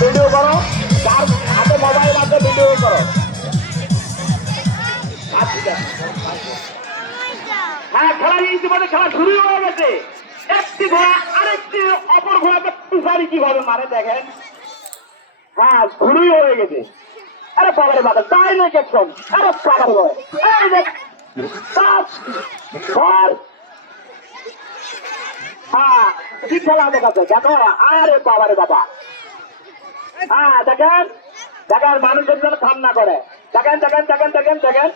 Video করো, যার হাতে মোবাইল আছে ভিডিও করো। হ্যাঁ, খেলা ইতিমধ্যে খেলা শুরু হয়ে গেছে। একটি ঘোড়া আরেকটি অপর ঘোড়াকে পিছারি কিভাবে মারে দেখেন। হ্যাঁ, শুরুই হয়ে গেছে। আরে বাবারে বাবা, তাই নাকি একদম। আরে বাবারে বাবা, এই দেখ হ্যাঁ, কি খেলা দেখাচ্ছে দেখো। আরে বাবারে বাবা, হ্যাঁ দেখেন দেখেন, মানুষের জন্য ঠান্ডা করে। দেখেন দেখেন দেখেন দেখেন দেখেন,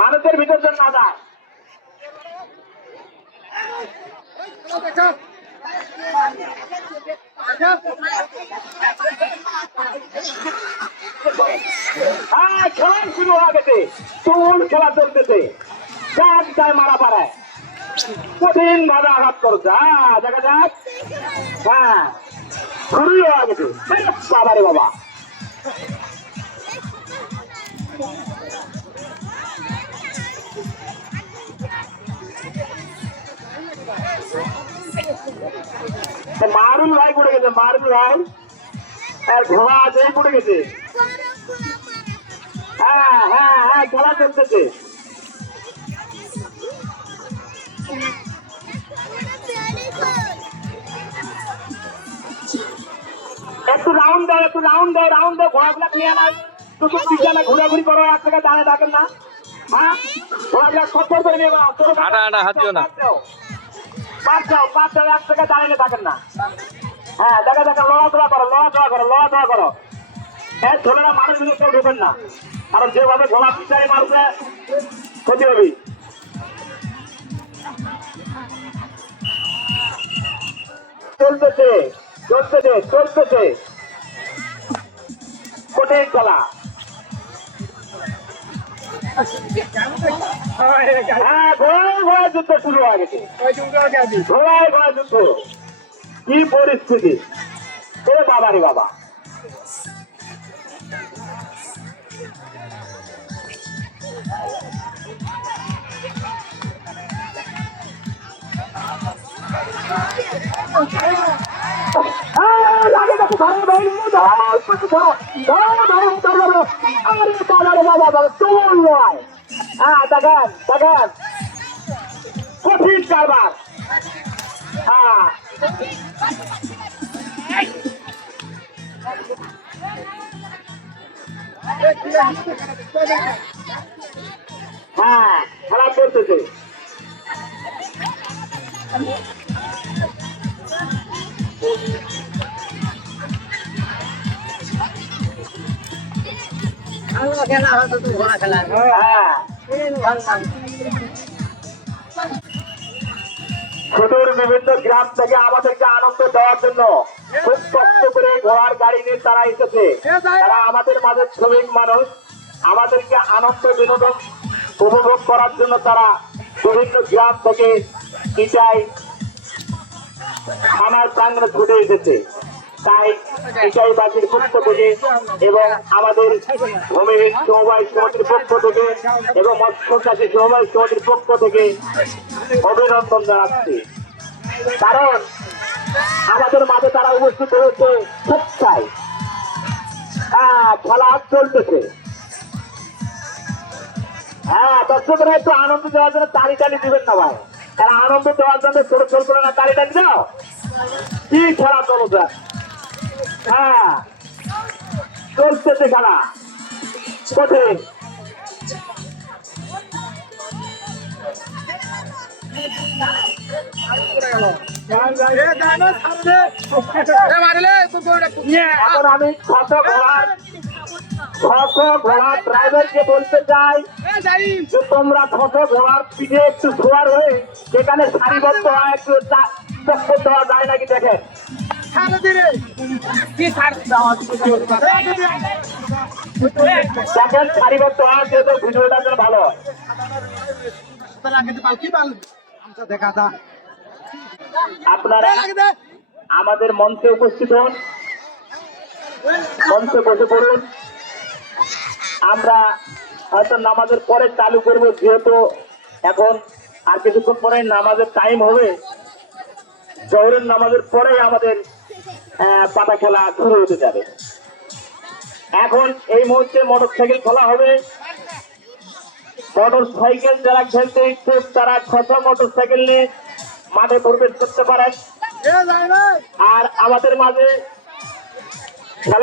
মানুষের ভিতর জন্য না যায়। খেলা শুরু হয়ে গেছে, তুল খেলা চলতেছে। মারা পারে, কঠিন ভাবে আঘাত করছে। হ্যাঁ দেখা যাক। হ্যাঁ, শুরুই হয়ে গেছে। বাবারে বাবা, মারুল ভাই পড়ে গেছে। মারুল ভাই আর ঘোড়া আছে পড়ে গেছে। হ্যাঁ হ্যাঁ হ্যাঁ, খেলা চলতেছে। একটু রাউন্ড দাও, একটু রাউন্ড দাও, রাউন্ড দাও। ঘোড়াগুলা নিয়ে না, দুটো পিছনে ঘোরাঘুরি করো, এক জায়গায় দাঁড়িয়ে থাকেন না। হ্যাঁ, ঘোড়াগুলা সত্তর করে নিয়ে গেলাম। পাঁচ যাও, এক জায়গায় দাঁড়িয়ে থাকেন না। হ্যাঁ, দেখা দেখা লড়াচড়া করো, লড়াচড়া করো, লড়াচড়া করো। হ্যাঁ, ছেলেরা মানুষ কেউ ঢুকেন না, কারণ যেভাবে ঘোড়া পিছাই মারছে ক্ষতি হবে। চলতেছে চলতেছে চলতেছে, কঠিন খেলা। হ্যাঁ, ঘোড়ায় ঘোড়ায় যুদ্ধ শুরু হয়ে গেছে। ঘোড়ায় ঘোড়ায় যুদ্ধ, কি পরিস্থিতি। এ বাবারে বাবা, কঠিন কারবার। হ্যাঁ, খেলা করতেছে। সুদূর বিভিন্ন গ্রাম থেকে আমাদেরকে আনন্দ দেওয়ার জন্য খুব কষ্ট করে ঘোড়ার গাড়ি নিয়ে তারা এসেছে। তারা আমাদের মাঝে শ্রমিক মানুষ, আমাদেরকে আনন্দ বিনোদন উপভোগ করার জন্য তারা বিভিন্ন গ্রাম থেকে ইটাই আমার প্রাঙ্গণে ছুটে এসেছে। তাই ইটাইবাসীর পক্ষ থেকে এবং আমাদের ভূমিহীন সমবায় সমিতির পক্ষ থেকে এবং মৎস্য চাষী সমবায় সমিতির পক্ষ থেকে অভিনন্দন জানাচ্ছি। কারণ আমাদের মাঝে তারা উপস্থিত হয়েছে স্বেচ্ছায়। খেলা চলতেছে। হ্যাঁ, দর্শকরা একটু আনন্দ দেওয়ার জন্য তালি টালি দিবেন না ভাই। তারা আনন্দ দেওয়ার জন্য ছোট ছোট করে না তালি টালি দাও। কি খেলা চলছে। হ্যাঁ, চলতেছে খেলা কঠিন। এখন আমি 600 ঘোড়ার ড্রাইভারকে বলতে চাই যে তোমরা 600 ঘোড়ার পিঠে একটু শোয়ার হয়ে সেখানে সারিবদ্ধ হয়, একটু চক্কর দেওয়া যায় নাকি দেখেন। দেখেন সারিবদ্ধ হয়, যেহেতু ভিডিওটার জন্য ভালো হয়। আপনারা আমাদের মঞ্চে উপস্থিত হন, মঞ্চে বসে পড়ুন। আমরা হয়তো নামাজের পরে চালু করব, যেহেতু এখন আর কিছুক্ষণ পরে নামাজের টাইম হবে। জোহরের নামাজের পরেই আমাদের পাতা খেলা শুরু হতে যাবে। এখন এই মুহূর্তে মোটরসাইকেল খেলা হবে। মোটরসাইকেল যারা খেলতে ইচ্ছুক তারা 6টা মোটরসাইকেল নিয়ে মাঠে প্রবেশ করতে পারেন। আর আমাদের মাঝে